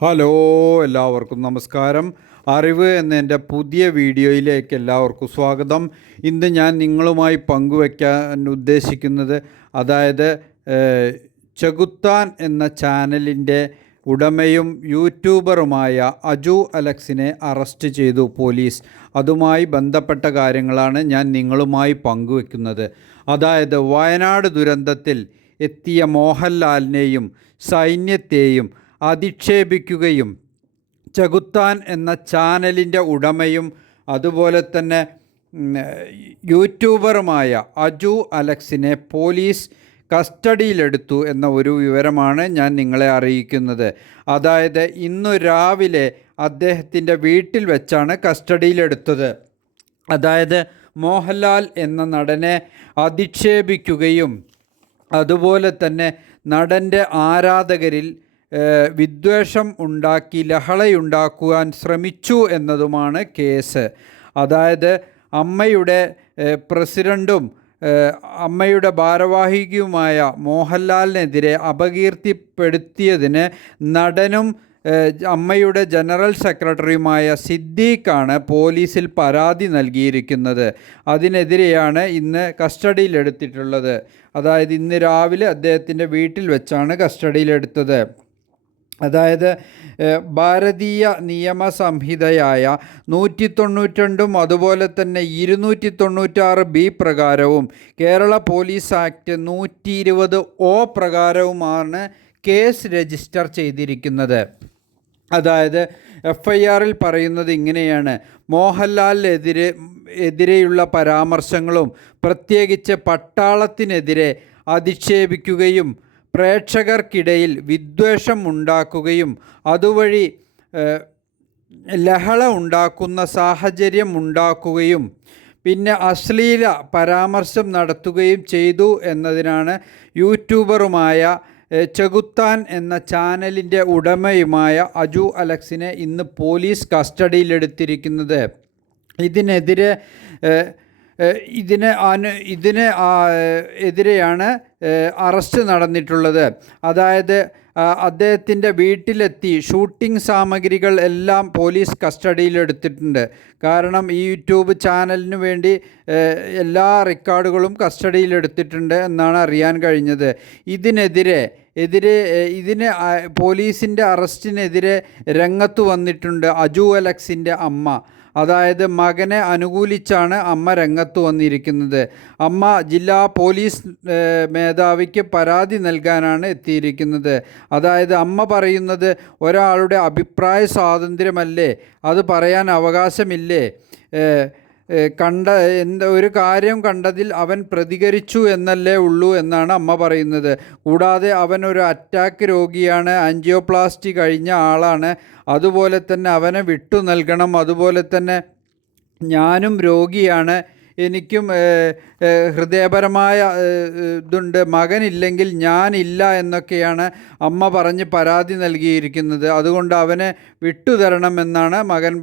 Hello എല്ലാവർക്കും നമസ്കാരം. അറിവ് എന്ന എന്റെ പുതിയ വീഡിയോയിലേക്ക് എല്ലാവർക്കും സ്വാഗതം. ഇന്ന് ഞാൻ നിങ്ങളുമായി പങ്കുവയ്ക്കാൻ ഉദ്ദേശിക്കുന്നത് അതായത് ചെകുത്താൻ എന്ന ചാനലിന്റെ ഉടമയും യൂട്യൂബറുമായ അജു അലക്സിനെ അറസ്റ്റ് ചെയ്തു പോലീസ്. അതുമായി ബന്ധപ്പെട്ട കാര്യങ്ങളാണ് ഞാൻ നിങ്ങളുമായി പങ്കുവെക്കുന്നത് അതായത് വയനാട് ദുരന്തത്തിൽ എത്തിയ മോഹൻലാലിനെയും സൈന്യത്തെയും അധിക്ഷേപിക്കുകയും ചകുത്താൻ എന്ന ചാനലിന്റെ ഉടമയും അതുപോലെ തന്നെ യൂട്യൂബറുമായ അജു അലക്സിനെ പോലീസ് കസ്റ്റഡിയിലെടുത്തു എന്ന ഒരു വിവരമാണ് ഞാൻ നിങ്ങളെ അറിയിക്കുന്നത്. അതായത് ഇന്നു രാവിലെ അദ്ദേഹത്തിന്റെ വീട്ടിൽ വെച്ചാണ് കസ്റ്റഡിയിലെടുത്തത്. അതായത് മോഹൻലാൽ എന്ന നടനെ അധിക്ഷേപിക്കുകയും അതുപോലെ തന്നെ നടന്റെ ആരാധകരിൽ വിദ്വേഷം ഉണ്ടാക്കി ലഹളയുണ്ടാക്കുവാൻ ശ്രമിച്ചു എന്നതുമാണ് കേസ്. അതായത് അമ്മയുടെ പ്രസിഡന്റും അമ്മയുടെ ഭാരവാഹികയുമായ മോഹൻലാലിനെതിരെ അപകീർത്തിപ്പെടുത്തിയതിന് നടനും അമ്മയുടെ ജനറൽ സെക്രട്ടറിയുമായ സിദ്ദീഖാണ് പോലീസിൽ പരാതി നൽകിയിരിക്കുന്നത്. അതിനെതിരെയാണ് ഇന്ന് കസ്റ്റഡിയിലെടുത്തിട്ടുള്ളത്. അതായത് ഇന്ന് രാവിലെ അദ്ദേഹത്തിന്റെ വീട്ടിൽ വെച്ചാണ് കസ്റ്റഡിയിലെടുത്തത്. അതായത് ഭാരതീയ നിയമ സംഹിതയായ നൂറ്റി തൊണ്ണൂറ്റിരണ്ടും അതുപോലെ തന്നെ ഇരുന്നൂറ്റി തൊണ്ണൂറ്റാറ് ബി പ്രകാരവും കേരള പോലീസ് ആക്ട് നൂറ്റി ഇരുപത് ഒ പ്രകാരവുമാണ് കേസ് രജിസ്റ്റർ ചെയ്തിരിക്കുന്നത്. അതായത് എഫ് ഐ ആറിൽ പറയുന്നത് ഇങ്ങനെയാണ്. മോഹൻലാലിനെതിരെ എതിരെയുള്ള പരാമർശങ്ങളും പ്രത്യേകിച്ച് പട്ടാളത്തിനെതിരെ അധിക്ഷേപിക്കുകയും പ്രേക്ഷകർക്കിടയിൽ വിദ്വേഷം ഉണ്ടാക്കുകയും അതുവഴി ലഹള ഉണ്ടാക്കുന്ന സാഹചര്യം ഉണ്ടാക്കുകയും പിന്നെ അശ്ലീല പരാമർശം നടത്തുകയും ചെയ്തു എന്നതിനാണ് യൂട്യൂബറുമായ ചെകുത്താൻ എന്ന ചാനലിന്റെ ഉടമയുമായ അജു അലക്സിനെ ഇന്ന് പോലീസ് കസ്റ്റഡിയിലെടുത്തിരിക്കുന്നത്. ഇതിനെതിരെ ഇതിന് അനു ഇതിന് എതിരെയാണ് അറസ്റ്റ് നടന്നിട്ടുള്ളത്. അതായത് അദ്ദേഹത്തിന്റെ വീട്ടിലെത്തി ഷൂട്ടിംഗ് സാമഗ്രികൾ എല്ലാം പോലീസ് കസ്റ്റഡിയിലെടുത്തിട്ടുണ്ട് കാരണം ഈ യൂട്യൂബ് ചാനലിന് വേണ്ടി എല്ലാ റെക്കോർഡുകളും കസ്റ്റഡിയിലെടുത്തിട്ടുണ്ട് എന്നാണ് അറിയാൻ കഴിഞ്ഞത്. ഇതിനെതിരെ എതിരെ ഇതിന് പോലീസിന്റെ അറസ്റ്റിനെതിരെ രംഗത്ത് വന്നിട്ടുണ്ട് അജു അലക്സിന്റെ അമ്മ. അതായത് മകനെ അനുകൂലിച്ചാണ് അമ്മ രംഗത്ത് വന്നിരിക്കുന്നത്. അമ്മ ജില്ലാ പോലീസ് മേധാവിക്ക് പരാതി നൽകാനാണ് എത്തിയിരിക്കുന്നത്. അതായത് അമ്മ പറയുന്നത് ഒരാളുടെ അഭിപ്രായ സ്വാതന്ത്ര്യമല്ലേ? അത് പറയാൻ അവകാശമില്ലേ? കണ്ട എന്താ ഒരു കാര്യം കണ്ടതിൽ അവൻ പ്രതികരിച്ചു എന്നല്ലേ ഉള്ളൂ എന്നാണ് അമ്മ പറയുന്നത്. കൂടാതെ അവൻ ഒരു അറ്റാക്ക് രോഗിയാണ് ആൻജിയോപ്ലാസ്റ്റി കഴിഞ്ഞ ആളാണ്. അതുപോലെ തന്നെ അവനെ വിട്ടു നൽകണം. അതുപോലെ തന്നെ ഞാനും രോഗിയാണ്. എനിക്കും ഹൃദയപരമായ ഇതുണ്ട്. മകനില്ലെങ്കിൽ ഞാനില്ല എന്നൊക്കെയാണ് അമ്മ പറഞ്ഞ് പരാതി നൽകിയിരിക്കുന്നത്. അതുകൊണ്ട് അവനെ വിട്ടുതരണമെന്നാണ് മകൻ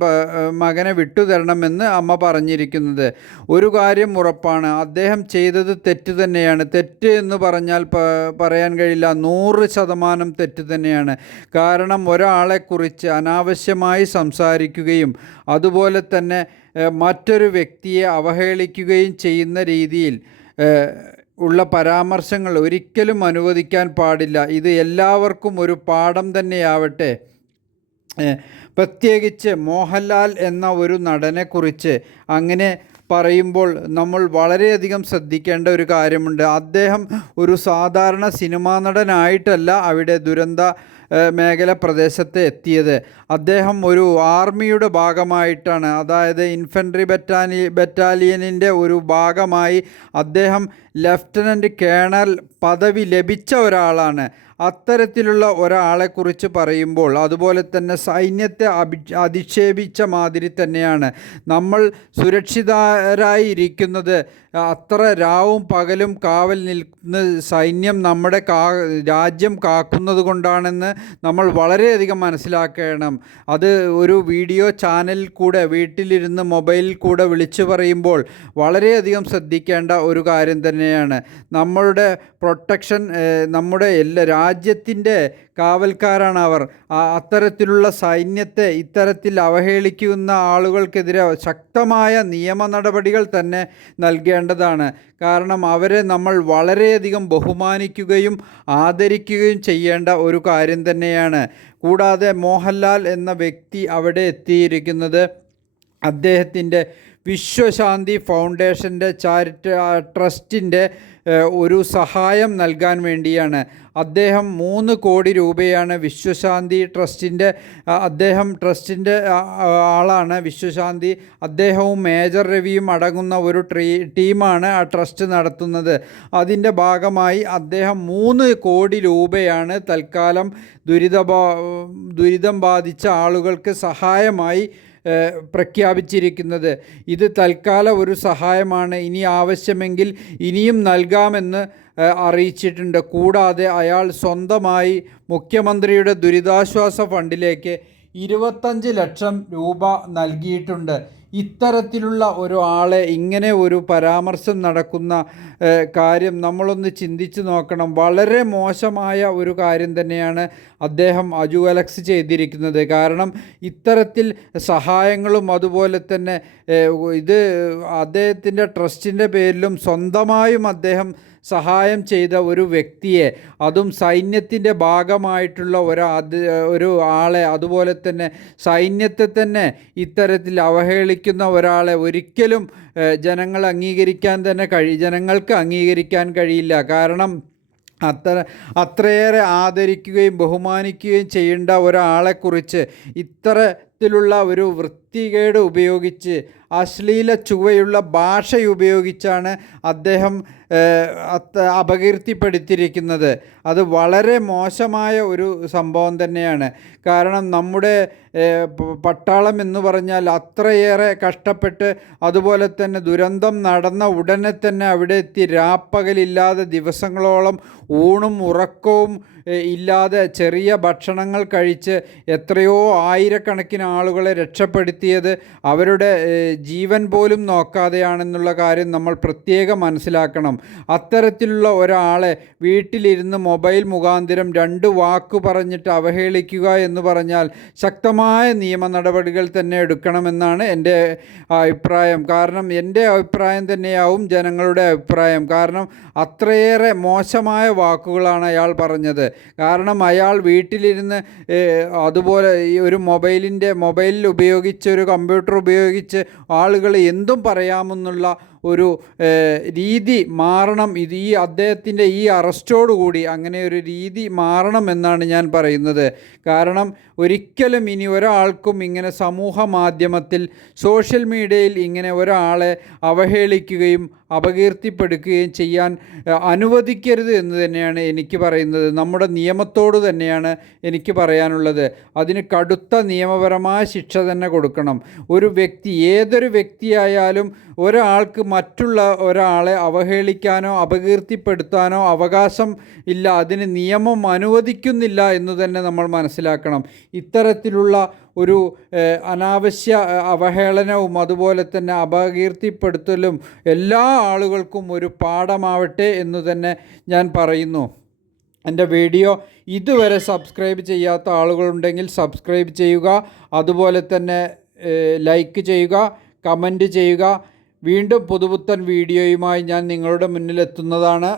മകനെ വിട്ടുതരണമെന്ന് അമ്മ പറഞ്ഞിരിക്കുന്നത്. ഒരു കാര്യം ഉറപ്പാണ്. അദ്ദേഹം ചെയ്തത് തെറ്റ് തന്നെയാണ്. തെറ്റ് എന്ന് പറഞ്ഞാൽ പറയാൻ കഴിയില്ല. നൂറ് ശതമാനം തെറ്റ് തന്നെയാണ്. കാരണം ഒരാളെക്കുറിച്ച് അനാവശ്യമായി സംസാരിക്കുകയും അതുപോലെ തന്നെ മറ്റൊരു വ്യക്തിയെ അവഹേളിക്കുകയും ചെയ്യുന്ന രീതിയിൽ ഉള്ള പരാമർശങ്ങൾ ഒരിക്കലും അനുവദിക്കാൻ പാടില്ല. ഇത് എല്ലാവർക്കും ഒരു പാഠം തന്നെയാവട്ടെ. പ്രത്യേകിച്ച് മോഹൻലാൽ എന്ന ഒരു നടനെക്കുറിച്ച് അങ്ങനെ പറയുമ്പോൾ നമ്മൾ വളരെയധികം ശ്രദ്ധിക്കേണ്ട ഒരു കാര്യമുണ്ട്. അദ്ദേഹം ഒരു സാധാരണ സിനിമാ നടനായിട്ടല്ല അവിടെ ദുരന്ത മേഖല പ്രദേശത്ത് എത്തിയത്. അദ്ദേഹം ഒരു ആർമിയുടെ ഭാഗമായിട്ടാണ്. അതായത് ഇൻഫൻട്രി ബറ്റാലി ബറ്റാലിയനിന്റെ ഒരു ഭാഗമായി അദ്ദേഹം ലെഫ്റ്റനന്റ് കേണൽ പദവി ലഭിച്ച ഒരാളാണ്. അത്തരത്തിലുള്ള ഒരാളെക്കുറിച്ച് പറയുമ്പോൾ അതുപോലെ തന്നെ സൈന്യത്തെ അഭി അധിക്ഷേപിച്ച മാതിരി തന്നെയാണ്. നമ്മൾ സുരക്ഷിതരായിരിക്കുന്നത് അത്ര രാവും പകലും കാവൽ നിൽക്കുന്ന സൈന്യം നമ്മുടെ കാ രാജ്യം കാക്കുന്നത് കൊണ്ടാണെന്ന് നമ്മൾ വളരെയധികം മനസ്സിലാക്കണം. അത് ഒരു വീഡിയോ ചാനലിൽ കൂടെ വീട്ടിലിരുന്ന് മൊബൈലിൽ കൂടെ വിളിച്ചു പറയുമ്പോൾ വളരെയധികം ശ്രദ്ധിക്കേണ്ട ഒരു കാര്യം തന്നെയാണ്. നമ്മളുടെ പ്രൊട്ടക്ഷൻ നമ്മുടെ എല്ലാ രാജ്യത്തിന്റെ കാവൽക്കാരാണ് അവർ അത്തരത്തിലുള്ള സൈന്യത്തെ ഇത്തരത്തിൽ അവഹേളിക്കുന്ന ആളുകൾക്കെതിരെ ശക്തമായ നിയമ നടപടികൾ തന്നെ നൽകേണ്ടതാണ്. കാരണം അവരെ നമ്മൾ വളരെയധികം ബഹുമാനിക്കുകയും ആദരിക്കുകയും ചെയ്യേണ്ട ഒരു കാര്യം തന്നെയാണ്. കൂടാതെ മോഹൻലാൽ എന്ന വ്യക്തി അവിടെ എത്തിയിരിക്കുന്നത് അദ്ദേഹത്തിന്റെ വിശ്വശാന്തി ഫൗണ്ടേഷന്റെ ചാരിറ്റ ട്രസ്റ്റിന്റെ ഒരു സഹായം നൽകാൻ വേണ്ടിയാണ്. അദ്ദേഹം മൂന്ന് കോടി രൂപയാണ് വിശ്വശാന്തി ട്രസ്റ്റിന്റെ അദ്ദേഹം ട്രസ്റ്റിന്റെ ആളാണ് വിശ്വശാന്തി. അദ്ദേഹവും മേജർ രവിയും അടങ്ങുന്ന ഒരു ട്രീ ടീമാണ് ആ ട്രസ്റ്റ് നടത്തുന്നത്. അതിന്റെ ഭാഗമായി അദ്ദേഹം മൂന്ന് കോടി രൂപയാണ് തൽക്കാലം ദുരിത ദുരിതം ബാധിച്ച ആളുകൾക്ക് സഹായമായി പ്രഖ്യാപിച്ചിരിക്കുന്നത്. ഇത് തൽക്കാല ഒരു സഹായമാണ്. ഇനി ആവശ്യമെങ്കിൽ ഇനിയും നൽകാമെന്ന് അറിയിച്ചിട്ടുണ്ട്. കൂടാതെ അയാൾ സ്വന്തമായി മുഖ്യമന്ത്രിയുടെ ദുരിതാശ്വാസ ഫണ്ടിലേക്ക് ഇരുപത്തഞ്ച് ലക്ഷം രൂപ നൽകിയിട്ടുണ്ട്. ഇത്തരത്തിലുള്ള ഒരാളെ ഇങ്ങനെ ഒരു പരാമർശം നടക്കുന്ന കാര്യം നമ്മളൊന്ന് ചിന്തിച്ച് നോക്കണം. വളരെ മോശമായ ഒരു കാര്യം തന്നെയാണ് അദ്ദേഹം അജു അലക്സ് ചെയ്തിരിക്കുന്നത്. കാരണം ഇത്തരത്തിൽ സഹായങ്ങളും അതുപോലെ തന്നെ ഇത് അദ്ദേഹത്തിന്റെ ട്രസ്റ്റിന്റെ പേരിലും സ്വന്തമായും അദ്ദേഹം സഹായം ചെയ്ത ഒരു വ്യക്തിയെ അതും സൈന്യത്തിന്റെ ഭാഗമായിട്ടുള്ള ഒരു ഒരു ആളെ അതുപോലെ തന്നെ സൈന്യത്തെ തന്നെ ഇത്തരത്തിൽ അവഹേളിക്കുന്ന ഒരാളെ ഒരിക്കലും ജനങ്ങൾ അംഗീകരിക്കാൻ തന്നെ കഴി ജനങ്ങൾക്ക് അംഗീകരിക്കാൻ കഴിയില്ല. കാരണം അത്ര അത്രയേറെ ആദരിക്കുകയും ബഹുമാനിക്കുകയും ചെയ്യേണ്ട ഒരാളെക്കുറിച്ച് ഇത്തരത്തിലുള്ള ഒരു വൃത്തികേട് ഉപയോഗിച്ച് അശ്ലീല ചുവയുള്ള ഭാഷ ഉപയോഗിച്ചാണ് അദ്ദേഹം അപകീർത്തിപ്പെടുത്തിയിരിക്കുന്നത്. അത് വളരെ മോശമായ ഒരു സംഭവം തന്നെയാണ്. കാരണം നമ്മുടെ പട്ടാളം എന്ന് പറഞ്ഞാൽ അത്രയേറെ കഷ്ടപ്പെട്ട് അതുപോലെ തന്നെ ദുരന്തം നടന്ന ഉടനെ തന്നെ അവിടെ എത്തി രാപ്പകലില്ലാതെ ദിവസങ്ങളോളം ഊണും ഉറക്കവും ഇല്ലാതെ ചെറിയ ഭക്ഷണങ്ങൾ കഴിച്ച് എത്രയോ ആയിരക്കണക്കിന് ആളുകളെ രക്ഷപ്പെടുത്തിയത് അവരുടെ ജീവൻ പോലും നോക്കാതെയാണെന്നുള്ള കാര്യം നമ്മൾ പ്രത്യേകം മനസ്സിലാക്കണം. അത്തരത്തിലുള്ള ഒരാളെ വീട്ടിലിരുന്ന് മൊബൈൽ മുഖാന്തരം രണ്ട് വാക്ക് പറഞ്ഞിട്ട് അവഹേളിക്കുക എന്ന് പറഞ്ഞാൽ ശക്തമായ നിയമ നടപടികൾ തന്നെ എടുക്കണമെന്നാണ് എന്റെ അഭിപ്രായം. കാരണം എന്റെ അഭിപ്രായം തന്നെയാവും ജനങ്ങളുടെ അഭിപ്രായം. കാരണം അത്രയേറെ മോശമായ വാക്കുകളാണ് അയാൾ പറഞ്ഞത്. കാരണം അയാൾ വീട്ടിലിരുന്ന് അതുപോലെ ഈ ഒരു മൊബൈലിന്റെ മൊബൈലിൽ ഉപയോഗിച്ച് ഒരു കമ്പ്യൂട്ടർ ഉപയോഗിച്ച് ആളുകൾ എന്തും പറയാമെന്നുള്ള ഒരു രീതി മാറണം. ഇത് ഈ അദ്ദേഹത്തിന്റെ ഈ അറസ്റ്റോടുകൂടി അങ്ങനെ ഒരു രീതി മാറണം എന്നാണ് ഞാൻ പറയുന്നത്. കാരണം ഒരിക്കലും ഇനി ഒരാൾക്കും ഇങ്ങനെ സമൂഹ മാധ്യമത്തിൽ സോഷ്യൽ മീഡിയയിൽ ഇങ്ങനെ ഒരാളെ അവഹേളിക്കുകയും അപകീർത്തിപ്പെടുക്കുകയും ചെയ്യാൻ അനുവദിക്കരുത് എന്ന് തന്നെയാണ് എനിക്ക് പറയുന്നത്. നമ്മുടെ നിയമത്തോട് തന്നെയാണ് എനിക്ക് പറയാനുള്ളത്. അതിന് കടുത്ത നിയമപരമായ ശിക്ഷ തന്നെ കൊടുക്കണം. ഒരു വ്യക്തി ഏതൊരു വ്യക്തിയായാലും ഒരാൾക്ക് മറ്റുള്ള ഒരാളെ അവഹേളിക്കാനോ അപകീർത്തിപ്പെടുത്താനോ അവകാശം ഇല്ല അതിന് നിയമം അനുവദിക്കുന്നില്ല എന്ന് തന്നെ നമ്മൾ മനസ്സിലാക്കണം. ഇത്തരത്തിലുള്ള ഒരു അനാവശ്യ അവഹേളനവും അതുപോലെ തന്നെ അപകീർത്തിപ്പെടുത്തലും എല്ലാ ആളുകൾക്കും ഒരു പാഠമാവട്ടെ എന്ന് തന്നെ ഞാൻ പറയുന്നു. എന്റെ വീഡിയോ ഇതുവരെ സബ്സ്ക്രൈബ് ചെയ്യാത്ത ആളുകളുണ്ടെങ്കിൽ സബ്സ്ക്രൈബ് ചെയ്യുക അതുപോലെ തന്നെ ലൈക്ക് ചെയ്യുക കമന്റ് ചെയ്യുക വീണ്ടും പുതുപുത്തൻ വീഡിയോയുമായി ഞാൻ നിങ്ങളുടെ മുന്നിലെത്തുന്നതാണ്.